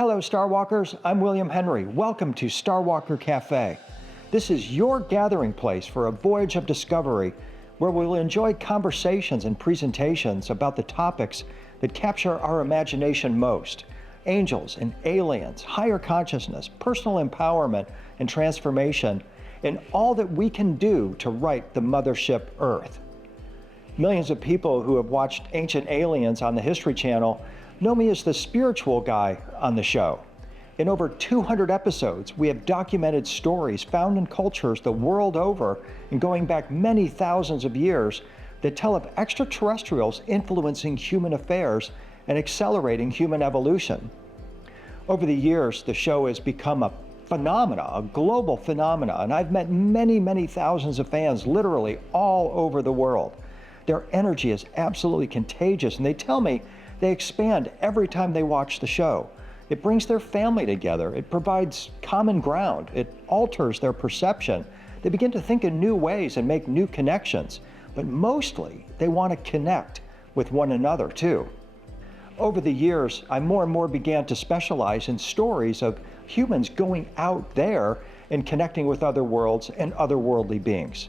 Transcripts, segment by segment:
Hello, Starwalkers. I'm William Henry. Welcome to Starwalker Cafe. This is your gathering place for a voyage of discovery where we'll enjoy conversations and presentations about the topics that capture our imagination most. Angels and aliens, higher consciousness, personal empowerment and transformation, and all that we can do to right the mothership Earth. Millions of people who have watched Ancient Aliens on the History Channel know me as the spiritual guy on the show. In over 200 episodes, we have documented stories found in cultures the world over and going back many thousands of years that tell of extraterrestrials influencing human affairs and accelerating human evolution. Over the years, the show has become a global phenomena, and I've met many thousands of fans literally all over the world. Their energy is absolutely contagious, and they tell me they expand every time they watch the show. It brings their family together. It provides common ground. It alters their perception. They begin to think in new ways and make new connections. But mostly, they want to connect with one another too. Over the years, I more and more began to specialize in stories of humans going out there and connecting with other worlds and otherworldly beings.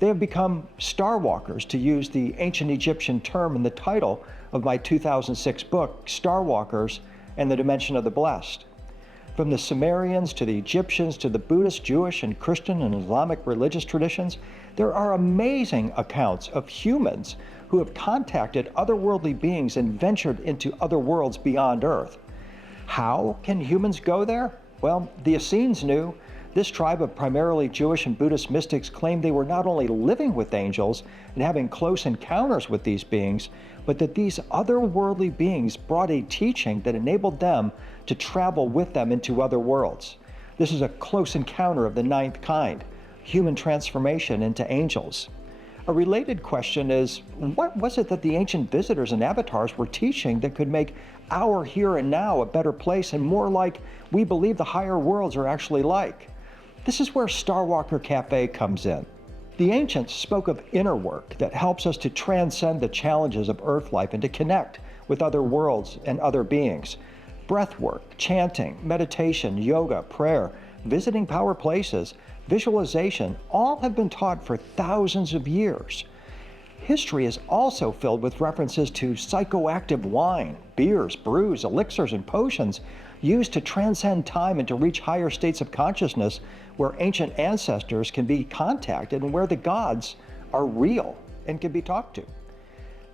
They have become Starwalkers, to use the ancient Egyptian term in the title of my 2006 book, Starwalkers and the Dimension of the Blessed. From the Sumerians to the Egyptians to the Buddhist, Jewish, and Christian and Islamic religious traditions, there are amazing accounts of humans who have contacted otherworldly beings and ventured into other worlds beyond Earth. How can humans go there? Well, the Essenes knew. This tribe of primarily Jewish and Buddhist mystics claimed they were not only living with angels and having close encounters with these beings, but that these otherworldly beings brought a teaching that enabled them to travel with them into other worlds. This is a close encounter of the ninth kind, human transformation into angels. A related question is, what was it that the ancient visitors and avatars were teaching that could make our here and now a better place and more like we believe the higher worlds are actually like? This is where Starwalker Cafe comes in. The ancients spoke of inner work that helps us to transcend the challenges of Earth life and to connect with other worlds and other beings. Breath work, chanting, meditation, yoga, prayer, visiting power places, visualization, all have been taught for thousands of years. History is also filled with references to psychoactive wine, beers, brews, elixirs, and potions used to transcend time and to reach higher states of consciousness where ancient ancestors can be contacted and where the gods are real and can be talked to.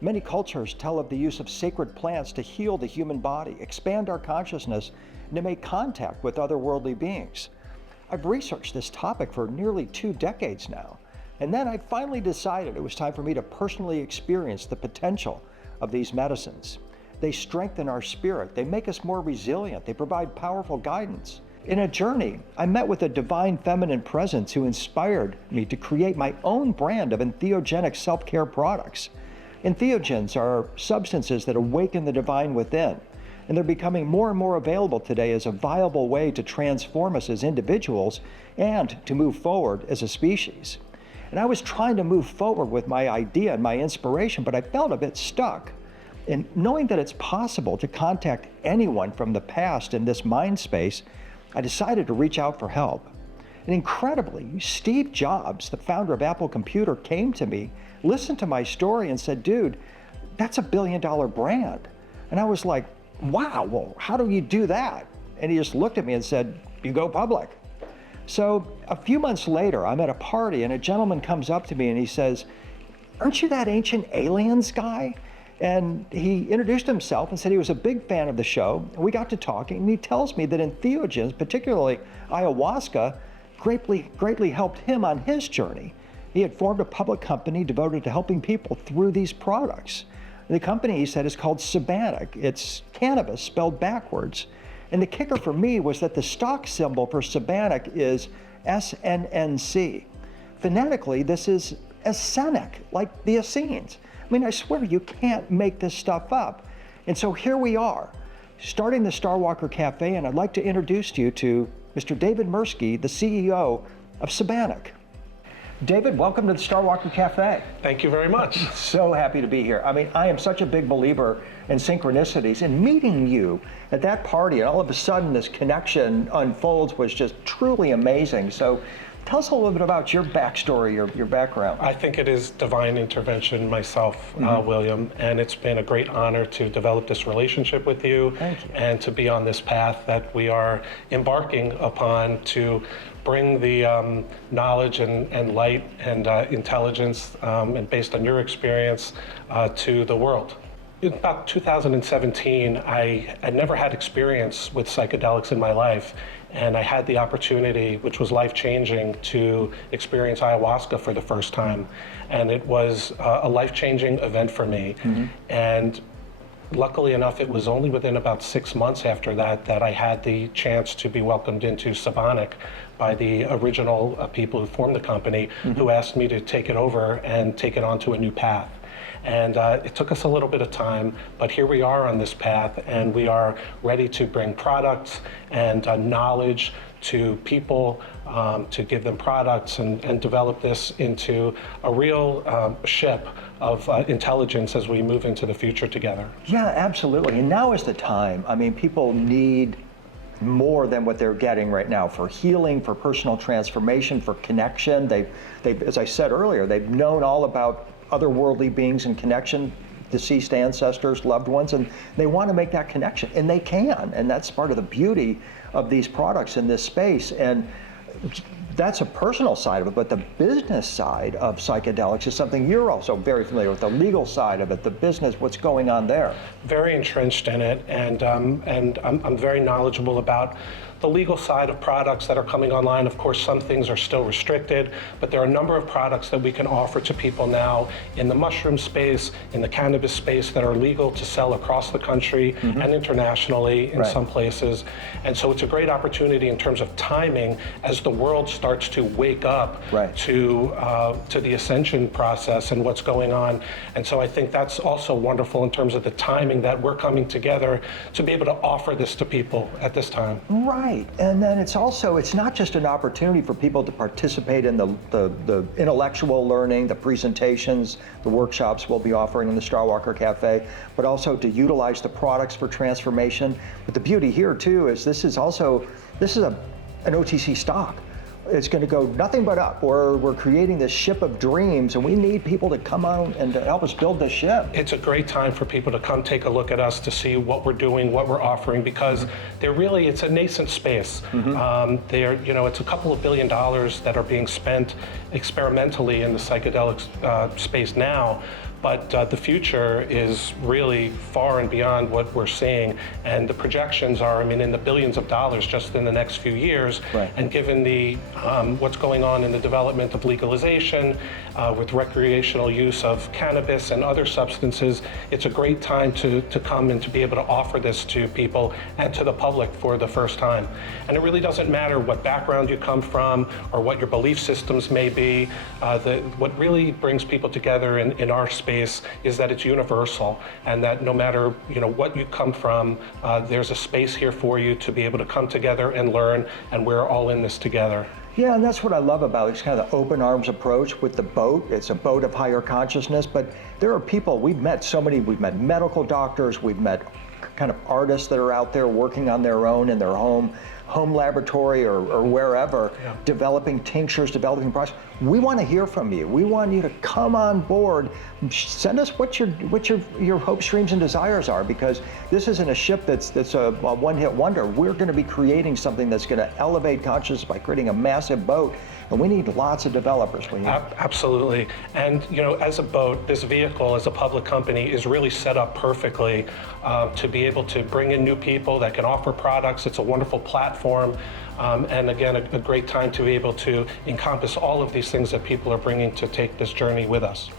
Many cultures tell of the use of sacred plants to heal the human body, expand our consciousness, and to make contact with otherworldly beings. I've researched this topic for nearly 2 decades now, and then I finally decided it was time for me to personally experience the potential of these medicines. They strengthen our spirit, they make us more resilient, they provide powerful guidance. In a journey, I met with a divine feminine presence who inspired me to create my own brand of entheogenic self-care products. Entheogens are substances that awaken the divine within, and they're becoming more and more available today as a viable way to transform us as individuals and to move forward as a species. And I was trying to move forward with my idea and my inspiration, but I felt a bit stuck. And knowing that it's possible to contact anyone from the past in this mind space, I decided to reach out for help. And incredibly, Steve Jobs, the founder of Apple Computer, came to me, listened to my story and said, dude, that's $1 billion brand. And I was like, wow, well, how do you do that? And he just looked at me and said, you go public. So a few months later, I'm at a party and a gentleman comes up to me and he says, aren't you that Ancient Aliens guy? And he introduced himself and said he was a big fan of the show. We got to talking, and he tells me that entheogens, particularly ayahuasca, greatly helped him on his journey. He had formed a public company devoted to helping people through these products. And the company, he said, is called Sibannac. It's cannabis spelled backwards. And the kicker for me was that the stock symbol for Sibannac is SNNC. Phonetically, this is Essenic, like the Essenes. I mean, I swear you can't make this stuff up. And so here we are, starting the Starwalker Cafe, and I'd like to introduce you to Mr. David Mirsky, the CEO of Sibannac. David, welcome to the Starwalker Cafe. Thank you very much. So happy to be here. I mean, I am such a big believer in synchronicities, and meeting you at that party and all of a sudden this connection unfolds was just truly amazing. So tell us a little bit about your backstory, your background. I think it is divine intervention myself, William, and it's been a great honor to develop this relationship with you, and to be on this path that we are embarking upon to bring the knowledge and light and intelligence, and based on your experience, to the world. In about 2017, I had never had experience with psychedelics in my life, and I had the opportunity, which was life-changing, to experience ayahuasca for the first time. And it was a life-changing event for me. And luckily enough, it was only within about 6 months after that I had the chance to be welcomed into Sibannac by the original people who formed the company, who asked me to take it over and take it onto a new path. And it took us a little bit of time, but here we are on this path, and we are ready to bring products and knowledge to people, to give them products and develop this into a real ship of intelligence as we move into the future together. Yeah, absolutely. And now is the time. I mean, people need more than what they're getting right now for healing, for personal transformation, for connection. They've, as I said earlier, they've known all about otherworldly beings and connection, deceased ancestors, loved ones, and they want to make that connection, and they can. And that's part of the beauty of these products in this space. And that's a personal side of it, but the business side of psychedelics is something you're also very familiar with, the legal side of it, the business, what's going on there. Very entrenched in it, and I'm very knowledgeable about the legal side of products that are coming online. Of course, some things are still restricted, but there are a number of products that we can offer to people now in the mushroom space, in the cannabis space, that are legal to sell across the country and internationally in some places. And so it's a great opportunity in terms of timing as the world starts to wake up to the ascension process and what's going on. And so I think that's also wonderful in terms of the timing that we're coming together to be able to offer this to people at this time. Right, and then it's also, it's not just an opportunity for people to participate in the intellectual learning, the presentations, the workshops we'll be offering in the Starwalker Cafe, but also to utilize the products for transformation. But the beauty here too is this is an OTC stock. It's going to go nothing but up. We're creating this ship of dreams, and we need people to come out and to help us build this ship. It's a great time for people to come take a look at us, to see what we're doing, what we're offering, because it's a nascent space. It's a couple of $1 billion that are being spent experimentally in the psychedelic space now. But the future is really far and beyond what we're seeing. And the projections are, in the billions of dollars just in the next few years. And given the what's going on in the development of legalization, with recreational use of cannabis and other substances, it's a great time to come and to be able to offer this to people and to the public for the first time. And it really doesn't matter what background you come from or what your belief systems may be. What really brings people together in our space is that it's universal, and that no matter what you come from, there's a space here for you to be able to come together and learn, and we're all in this together. Yeah, and that's what I love about it. It's kind of the open arms approach with the boat. It's a boat of higher consciousness, but there are people, we've met medical doctors, we've met kind of artists that are out there working on their own in their home laboratory or wherever, developing tinctures, developing products. We want to hear from you. We want you to come on board. Send us what your hopes, dreams, and desires are, because this isn't a ship that's a one-hit wonder. We're going to be creating something that's going to elevate consciousness by creating a massive boat, and we need lots of developers. Absolutely. And as a boat, this vehicle as a public company is really set up perfectly to be able to bring in new people that can offer products. It's a wonderful platform. And again, a great time to be able to encompass all of these things that people are bringing to take this journey with us.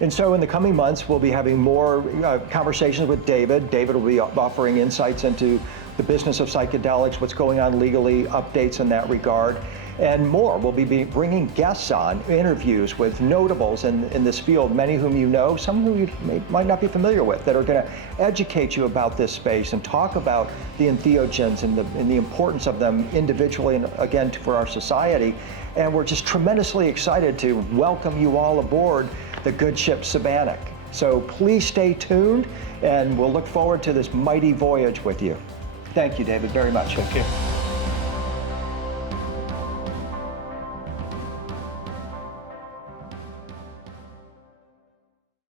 And so in the coming months, we'll be having more conversations with David. David will be offering insights into the business of psychedelics, what's going on legally, updates in that regard. and more. We'll be bringing guests on, interviews with notables in this field, many whom you know, some who you might not be familiar with, that are going to educate you about this space and talk about the entheogens and the importance of them individually and again for our society. And we're just tremendously excited to welcome you all aboard the good ship Sibannac. So please stay tuned, and we'll look forward to this mighty voyage with you. Thank you, David, very much. Thank you.